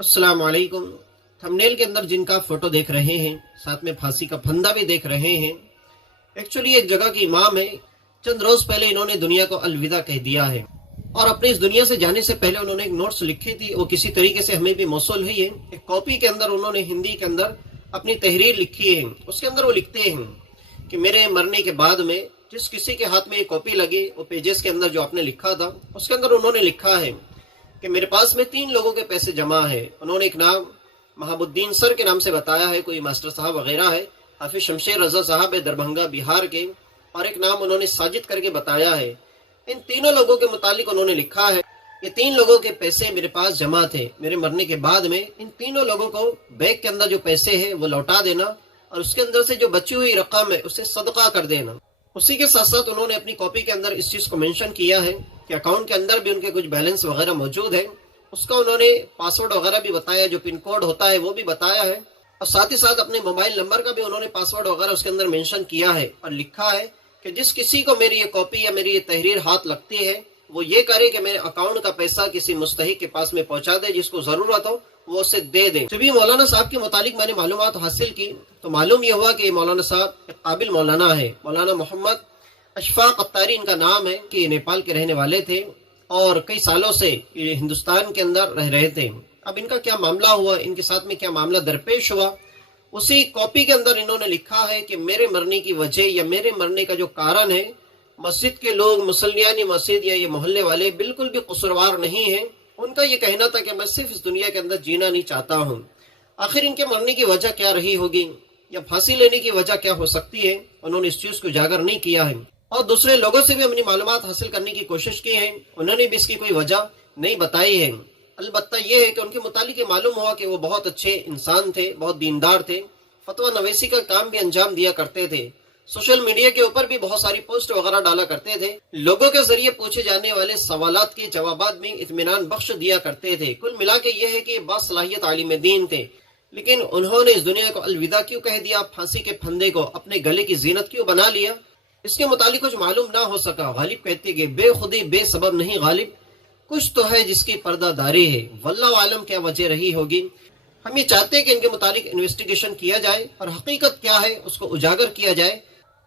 अस्सलाम वालेकुम। थंबनेल के अंदर जिनका फोटो देख रहे हैं, साथ में फांसी का फंदा भी देख रहे हैं, एक्चुअली एक जगह के इमाम है। चंद रोज पहले इन्होंने दुनिया को अलविदा कह दिया है और अपने इस दुनिया से जाने से पहले उन्होंने एक नोट्स लिखी थी, वो किसी तरीके से हमें भी मौसूल हुई है। एक कॉपी के अंदर उन्होंने हिंदी के अंदर अपनी तहरीर लिखी है। उसके अंदर वो लिखते हैं कि मेरे मरने के बाद में जिस किसी के हाथ में ये कॉपी लगी, वो पेजेस के अंदर जो आपने लिखा था उसके अंदर उन्होंने लिखा है कि मेरे पास में 3 लोगों के पैसे जमा है। उन्होंने एक नाम महाबुद्दीन सर के नाम से बताया है, कोई मास्टर साहब वगैरह है, हाफिज शमशेर रजा साहब है दरभंगा बिहार के, और एक नाम उन्होंने साजिद करके बताया है। इन तीनों लोगों के मुतालिक उन्होंने लिखा है ये 3 लोगों के पैसे मेरे पास जमा थे। मेरे मरने के बाद में इन तीनों लोगों को बैग के अंदर जो पैसे है वो लौटा देना और उसके अंदर से जो बची हुई रकम है उसे सदका कर देना। उसी के साथ साथ उन्होंने अपनी कॉपी के अंदर इस चीज को मेंशन किया है कि अकाउंट के अंदर भी उनके कुछ बैलेंस वगैरह मौजूद है। उसका उन्होंने पासवर्ड वगैरह भी बताया, जो पिन कोड होता है वो भी बताया है, और साथ ही साथ अपने मोबाइल नंबर का भी उन्होंने पासवर्ड वगैरह उसके अंदर मेंशन किया है और लिखा है कि जिस किसी को मेरी ये कॉपी या मेरी ये तहरीर हाथ लगती है वो ये करे कि मेरे अकाउंट का पैसा किसी मुस्तहिक के पास में पहुंचा दे, जिसको जरूरत हो वो उसे दे दे। जब ये मौलाना साहब के मुतालिक मैंने मालूमात हासिल की तो मालूम ये हुआ कि ये मौलाना साहब एक काबिल मौलाना है। मौलाना मोहम्मद अशफाक अत्तारी इनका नाम है कि ये नेपाल के रहने वाले थे और कई सालों से ये हिंदुस्तान के अंदर रह रहे थे। अब इनका क्या मामला हुआ, इनके साथ में क्या मामला दरपेश हुआ, उसी कॉपी के अंदर इन्होंने लिखा है कि मेरे मरने की वजह या मेरे मरने का जो कारण है, मस्जिद के लोग, मुसल्लियानी मस्जिद या ये मोहल्ले वाले बिल्कुल भी कसूरवार नहीं हैं। उनका ये कहना था कि मैं सिर्फ इस दुनिया के अंदर जीना नहीं चाहता हूँ। आखिर इनके मरने की वजह क्या रही होगी या फांसी लेने की वजह क्या हो सकती है, उन्होंने इस चीज को उजागर नहीं किया है। और दूसरे लोगों से भी अपनी मालूमात हासिल करने की कोशिश की है, उन्होंने भी इसकी कोई वजह नहीं बताई है। अलबत्ता ये है कि उनके मुतालिक ये मालूम हुआ कि वो बहुत अच्छे इंसान थे, बहुत दीनदार थे, फतवा नवीसी का काम भी अंजाम दिया करते थे, सोशल मीडिया के ऊपर भी बहुत सारी पोस्ट वगैरह डाला करते थे, लोगों के जरिए पूछे जाने वाले सवालात के जवाबात में इत्मीनान बख्श दिया करते थे। कुल मिला के ये है कि बासलाहियत आलिम दीन थे, लेकिन उन्होंने इस दुनिया को अलविदा क्यों कह दिया, फांसी के फंदे को अपने गले की जीनत क्यों बना लिया, इसके मुतालिक कुछ मालूम ना हो सका। गालिब कहते कि बेखुदी बेसबब नहीं गालिब, कुछ तो है जिसकी पर्दादारी है, वल्लाह आलम क्या वजह रही होगी। हम ये चाहते हैं कि इनके मुतालिक इन्वेस्टिगेशन किया जाए और हकीकत क्या है उसको उजागर किया जाए,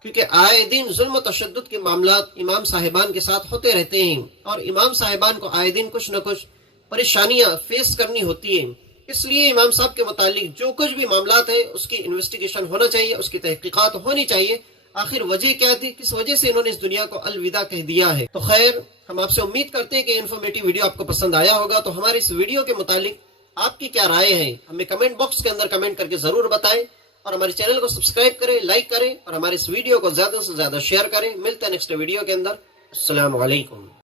क्योंकि आए दिन जुल्म तशद्दुद के मामलात इमाम साहिबान के साथ होते रहते हैं और इमाम साहिबान को आए दिन कुछ न कुछ परेशानियां फेस करनी होती हैं। इसलिए इमाम साहब के मुतालिक जो कुछ भी मामलात है उसकी इन्वेस्टिगेशन होना चाहिए, उसकी तहकीकात होनी चाहिए। आखिर वजह क्या थी, किस वजह से इन्होंने इस दुनिया को अलविदा कह दिया है। तो खैर, हम आपसे उम्मीद करते हैं कि इन्फॉर्मेटिव वीडियो आपको पसंद आया होगा। तो हमारे इस वीडियो के मुतालिक आपकी क्या राय है, हमें कमेंट बॉक्स के अंदर कमेंट करके जरूर बताएं, और हमारे चैनल को सब्सक्राइब करें, लाइक करें और हमारे इस वीडियो को ज्यादा से ज्यादा शेयर करें। मिलते हैं नेक्स्ट वीडियो के अंदर। अस्सलाम वालेकुम।